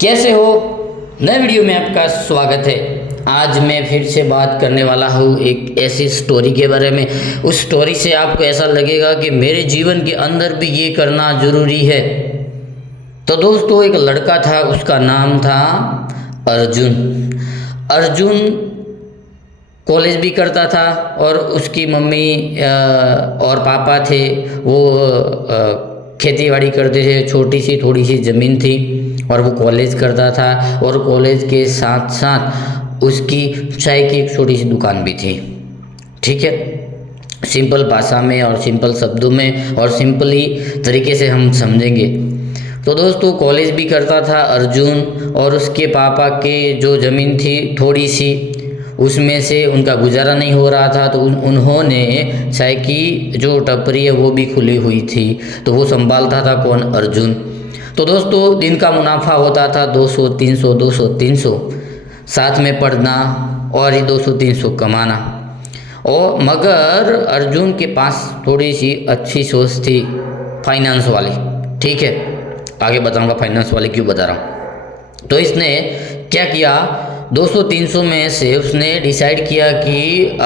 कैसे हो? नए वीडियो में आपका स्वागत है। आज मैं फिर से बात करने वाला हूँ एक ऐसी स्टोरी के बारे में। उस स्टोरी से आपको ऐसा लगेगा कि मेरे जीवन के अंदर भी ये करना ज़रूरी है। तो दोस्तों, एक लड़का था, उसका नाम था अर्जुन। अर्जुन कॉलेज भी करता था और उसकी मम्मी और पापा थे वो खेती बाड़ी करते थे। छोटी सी थोड़ी सी ज़मीन थी और वो कॉलेज करता था और कॉलेज के साथ साथ उसकी चाय की एक छोटी सी दुकान भी थी। ठीक है, सिंपल भाषा में और सिंपल शब्दों में और सिंपली तरीके से हम समझेंगे। तो दोस्तों, कॉलेज भी करता था अर्जुन और उसके पापा के जो ज़मीन थी थोड़ी सी, उसमें से उनका गुजारा नहीं हो रहा था। तो उन्होंने चाय की जो टपरी है वो भी खुली हुई थी, तो वो संभालता था कौन? अर्जुन। तो दोस्तों, दिन का मुनाफा होता था 200 300 200 300, साथ में पढ़ना और ही 200 300 कमाना। और मगर अर्जुन के पास थोड़ी सी अच्छी सोच थी, फाइनेंस वाली। ठीक है, आगे बताऊंगा फाइनेंस वाली क्यों बता रहा हूँ। तो इसने क्या किया, 200 300 में से उसने डिसाइड किया कि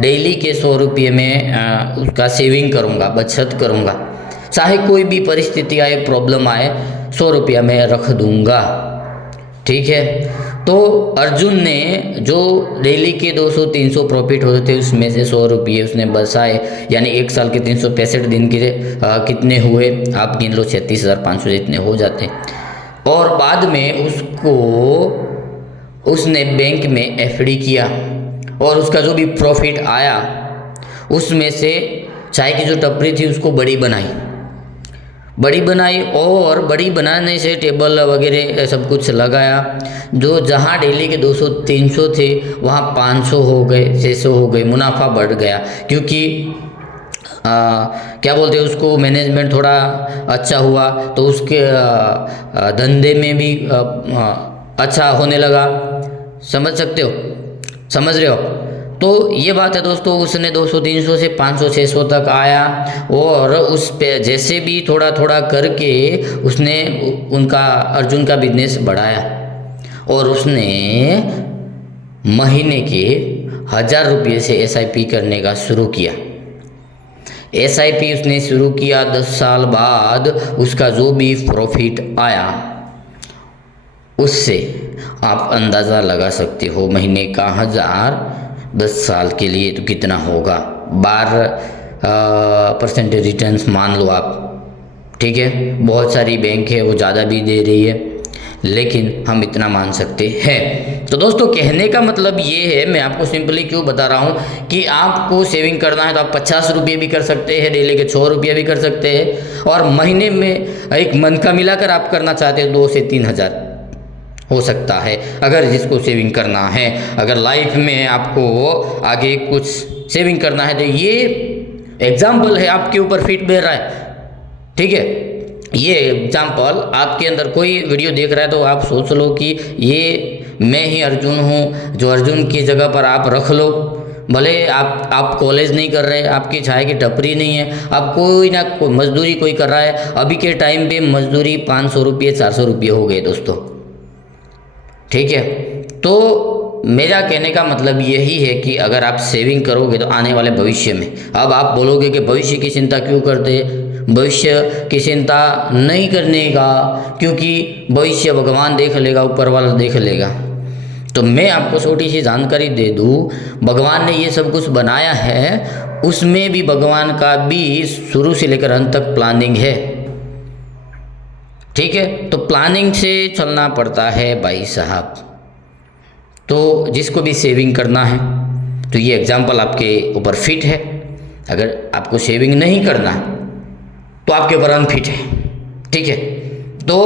डेली के 100 रुपये में उसका सेविंग करूँगा, बचत करूँगा। चाहे कोई भी परिस्थिति आए, प्रॉब्लम आए, 100 रुपया मैं रख दूँगा। ठीक है, तो अर्जुन ने जो डेली के 200 300 प्रॉफिट होते थे उसमें से 100 रुपये उसने बचाए। यानी एक साल के 365 दिन के कितने हुए आप गिन लो, 36,500 जितने हो जाते। और बाद में उसने बैंक में एफडी किया और उसका जो भी प्रॉफिट आया उसमें से चाय की जो टपरी थी उसको बड़ी बनाई और बड़ी बनाने से टेबल वगैरह सब कुछ लगाया। जो जहाँ डेली के 200 300 थे वहाँ 500 हो गए, 600 हो गए, मुनाफा बढ़ गया। क्योंकि क्या बोलते हैं उसको, मैनेजमेंट थोड़ा अच्छा हुआ तो उसके धंधे में भी अच्छा होने लगा। समझ सकते हो, समझ रहे हो? तो ये बात है दोस्तों, उसने 200 300 से 500 600 तक आया और उस पे जैसे भी थोड़ा थोड़ा करके उसने उनका अर्जुन का बिजनेस बढ़ाया और उसने महीने के 1000 रुपये से एसआईपी करने का शुरू किया। एसआईपी उसने शुरू किया, 10 साल बाद उसका जो भी प्रॉफिट आया उससे आप अंदाज़ा लगा सकते हो महीने का 1000 10 साल के लिए तो कितना होगा, 12% रिटर्न्स मान लो आप। ठीक है, बहुत सारी बैंक है वो ज़्यादा भी दे रही है, लेकिन हम इतना मान सकते हैं। तो दोस्तों, कहने का मतलब ये है, मैं आपको सिंपली क्यों बता रहा हूँ कि आपको सेविंग करना है तो आप 50 रुपये भी कर सकते हैं, डेली के 100 रुपये भी कर सकते हैं, और महीने में एक मंथ का मिलाकर आप करना चाहते हो 2 से 3 हज़ार हो सकता है, अगर जिसको सेविंग करना है। अगर लाइफ में आपको आगे कुछ सेविंग करना है तो ये एग्जाम्पल है, आपके ऊपर फिट बैठ रहा है। ठीक है, ये एग्जाम्पल आपके अंदर कोई वीडियो देख रहा है तो आप सोच लो कि ये मैं ही अर्जुन हूँ, जो अर्जुन की जगह पर आप रख लो। भले आप कॉलेज नहीं कर रहे, आपकी चाय की टपरी नहीं है, आप कोई ना कोई मजदूरी कोई कर रहा है। अभी के टाइम पे मजदूरी 500 रुपये 400 रुपये हो गए दोस्तों। ठीक है, तो मेरा कहने का मतलब यही है कि अगर आप सेविंग करोगे तो आने वाले भविष्य में, अब आप बोलोगे कि भविष्य की चिंता क्यों करते, भविष्य की चिंता नहीं करने का, क्योंकि भविष्य भगवान देख लेगा, ऊपर वाला देख लेगा। तो मैं आपको छोटी सी जानकारी दे दूँ, भगवान ने ये सब कुछ बनाया है, उसमें भी भगवान का भी शुरू से लेकर अंत तक प्लानिंग है। ठीक है, तो प्लानिंग से चलना पड़ता है भाई साहब। तो जिसको भी सेविंग करना है तो ये एग्जाम्पल आपके ऊपर फिट है। अगर आपको सेविंग नहीं करना तो आपके ऊपर अनफिट है। ठीक है, तो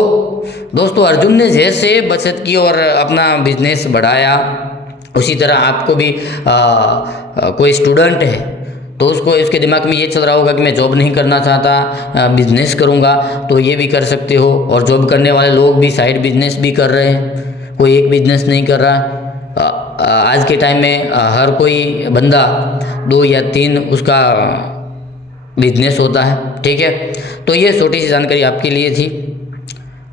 दोस्तों, अर्जुन ने जैसे बचत की और अपना बिजनेस बढ़ाया, उसी तरह आपको भी कोई स्टूडेंट है तो उसके दिमाग में ये चल रहा होगा कि मैं जॉब नहीं करना चाहता, बिजनेस करूँगा, तो ये भी कर सकते हो। और जॉब करने वाले लोग भी साइड बिजनेस भी कर रहे हैं, कोई एक बिजनेस नहीं कर रहा। आज के टाइम में हर कोई बंदा 2 या 3 उसका बिजनेस होता है। ठीक है, तो ये छोटी सी जानकारी आपके लिए थी।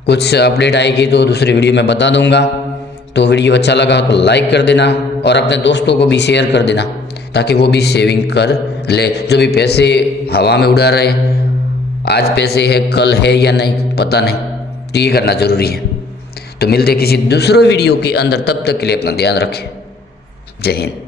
कुछ अपडेट आएगी तो दूसरी वीडियो में बता दूंगा। तो वीडियो अच्छा लगा तो लाइक कर देना और अपने दोस्तों को भी शेयर कर देना ताकि वो भी सेविंग कर ले। जो भी पैसे हवा में उड़ा रहे, आज पैसे है कल है या नहीं पता नहीं, तो ये करना ज़रूरी है। तो मिलते किसी दूसरे वीडियो के अंदर, तब तक के लिए अपना ध्यान रखें। जय हिंद।